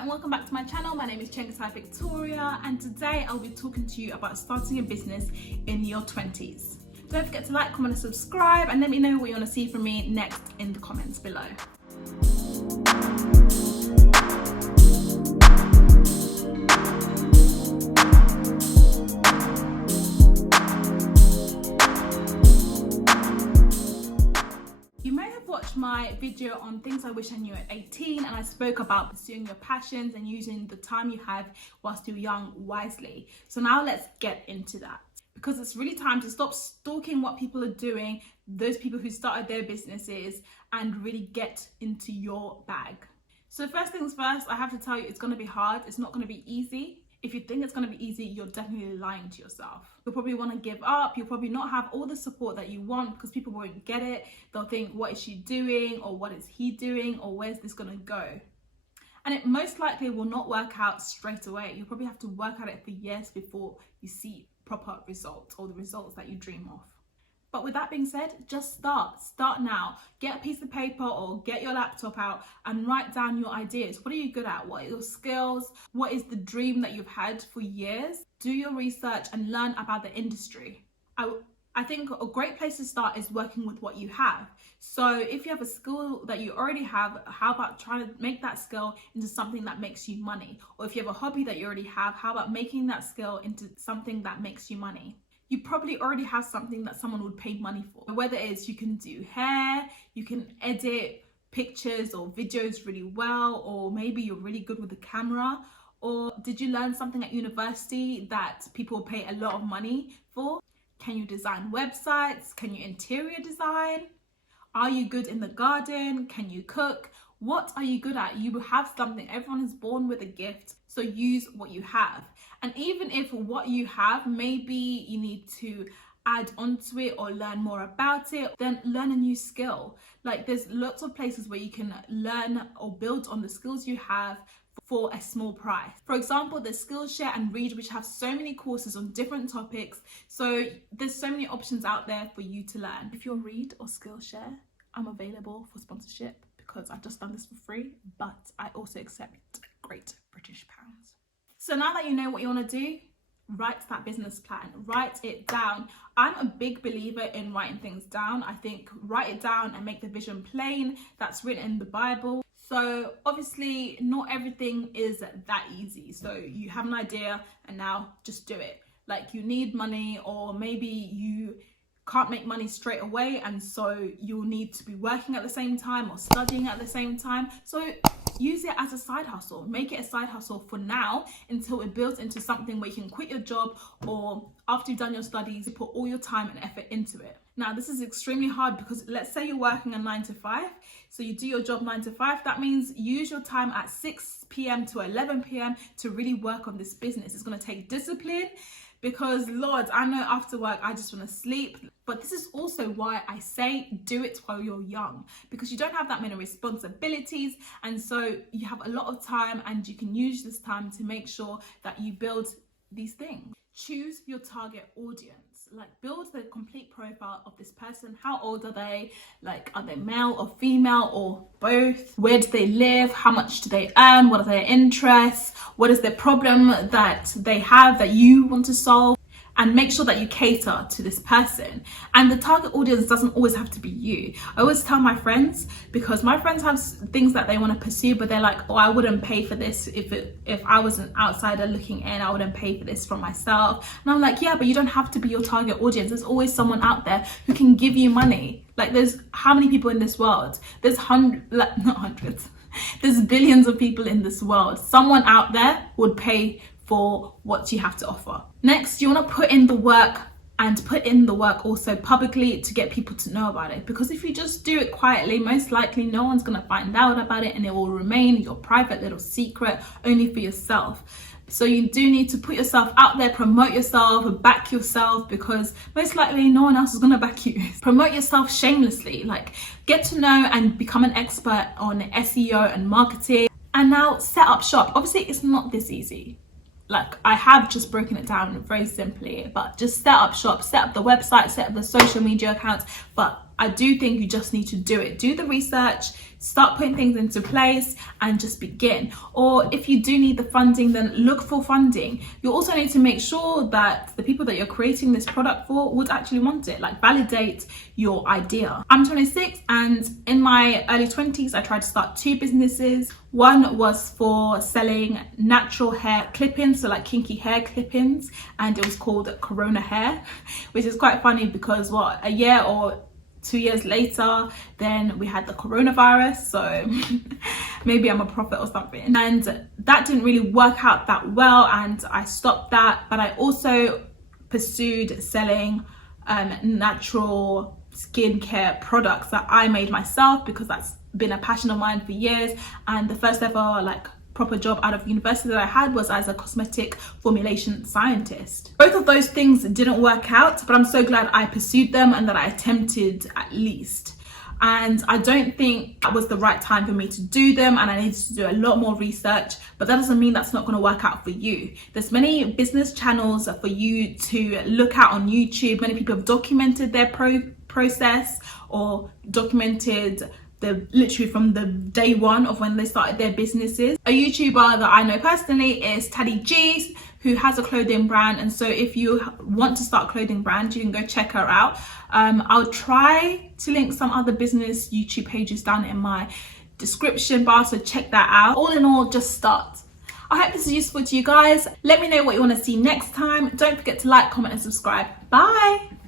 and welcome back to my channel. My name is Chengetai Victoria, and today I'll be talking to you about starting a business in your 20s. Don't forget to like, comment and subscribe, and let me know what you want to see from me next in the comments below. My video on things I wish I knew at 18, and I spoke about pursuing your passions and using the time you have whilst you're young wisely. So now let's get into that, because it's really time to stop stalking what people are doing, those people who started their businesses, and really get into your bag. So first things first, I have to tell you, it's going to be hard. It's not going to be easy. If you think it's going to be easy, you're definitely lying to yourself. You'll probably want to give up. You'll probably not have all the support that you want because people won't get it. They'll think, what is she doing? Or what is he doing? Or where's this going to go? And it most likely will not work out straight away. You'll probably have to work at it for years before you see proper results or the results that you dream of. But with that being said, just start now. Get a piece of paper or get your laptop out and write down your ideas. What are you good at? What are your skills? What is the dream that you've had for years? Do your research and learn about the industry. I think a great place to start is working with what you have. So if you have a skill that you already have, how about trying to make that skill into something that makes you money? Or if you have a hobby that you already have, how about making that skill into something that makes you money? You probably already have something that someone would pay money for. Whether it's you can do hair, you can edit pictures or videos really well, or maybe you're really good with the camera, or did you learn something at university that people pay a lot of money for? Can you design websites? Can you interior design? Are you good in the garden? Can you cook? What are you good at? You have something. Everyone is born with a gift, so use what you have. And even if what you have, maybe you need to add onto it or learn more about it, then learn a new skill. Like there's lots of places where you can learn or build on the skills you have for a small price. For example, there's Skillshare and Read, which have so many courses on different topics. So there's so many options out there for you to learn. If you're Read or Skillshare, I'm available for sponsorship because I've just done this for free, but I also accept Great British pounds. So now that you know what you want to do, write that business plan, write it down. I'm a big believer in writing things down. I think write it down and make the vision plain. That's written in the Bible. So obviously not everything is that easy. So you have an idea and now just do it. Like you need money, or maybe you can't make money straight away, and so you'll need to be working at the same time or studying at the same time. So use it as a side hustle. Make it a side hustle for now until it builds into something where you can quit your job, or after you've done your studies, you put all your time and effort into it. Now, this is extremely hard because let's say you're working a 9 to 5. So you do your job 9 to 5. That means use your time at 6 p.m. to 11 p.m. to really work on this business. It's going to take discipline. Because Lord, I know after work, I just want to sleep. But this is also why I say do it while you're young, because you don't have that many responsibilities. And so you have a lot of time, and you can use this time to make sure that you build these things. Choose your target audience. Like build the complete profile of this person. How old are they? Like, are they male or female or both? Where do they live? How much do they earn? What are their interests? What is their problem that they have that you want to solve? And make sure that you cater to this person. And the target audience doesn't always have to be you. I always tell my friends, because my friends have things that they want to pursue, but they're like, oh, I wouldn't pay for this if I was an outsider looking in. I wouldn't pay for this for myself. And I'm like, yeah, but you don't have to be your target audience. There's always someone out there who can give you money. Like there's how many people in this world? There's not hundreds. There's billions of people in this world. Someone out there would pay for what you have to offer. Next, you want to put in the work, and put in the work also publicly to get people to know about it. Because if you just do it quietly, most likely no one's going to find out about it, and it will remain your private little secret only for yourself. So you do need to put yourself out there, promote yourself, back yourself, because most likely no one else is going to back you. Promote yourself shamelessly, like get to know and become an expert on SEO and marketing. And now set up shop. Obviously it's not this easy. Like I have just broken it down very simply, but just set up shop, set up the website, set up the social media accounts, but I do think you just need to do it. Do the research, start putting things into place and just begin. Or if you do need the funding, then look for funding. You also need to make sure that the people that you're creating this product for would actually want it. Like, validate your idea. I'm 26, and in my early 20s, I tried to start 2 businesses. One was for selling natural hair clip-ins, so like kinky hair clip-ins, and it was called Corona Hair, which is quite funny because a year or 2 years later, then we had the coronavirus, so maybe I'm a prophet or something. And that didn't really work out that well, and I stopped that. But I also pursued selling natural skincare products that I made myself, because that's been a passion of mine for years. And the first ever like proper job out of university that I had was as a cosmetic formulation scientist. Both of those things didn't work out, but I'm so glad I pursued them and that I attempted at least. And I don't think that was the right time for me to do them, and I needed to do a lot more research. But that doesn't mean that's not going to work out for you. There's many business channels for you to look at on YouTube. Many people have documented their process or documented literally from the day one of when they started their businesses. A YouTuber that I know personally is Teddy G, who has a clothing brand, and so if you want to start a clothing brand, you can go check her out. I'll try to link some other business YouTube pages down in my description bar, so check that out. All in all, just start. I hope this is useful to you guys. Let me know what you want to see next time. Don't forget to like, comment and subscribe. Bye.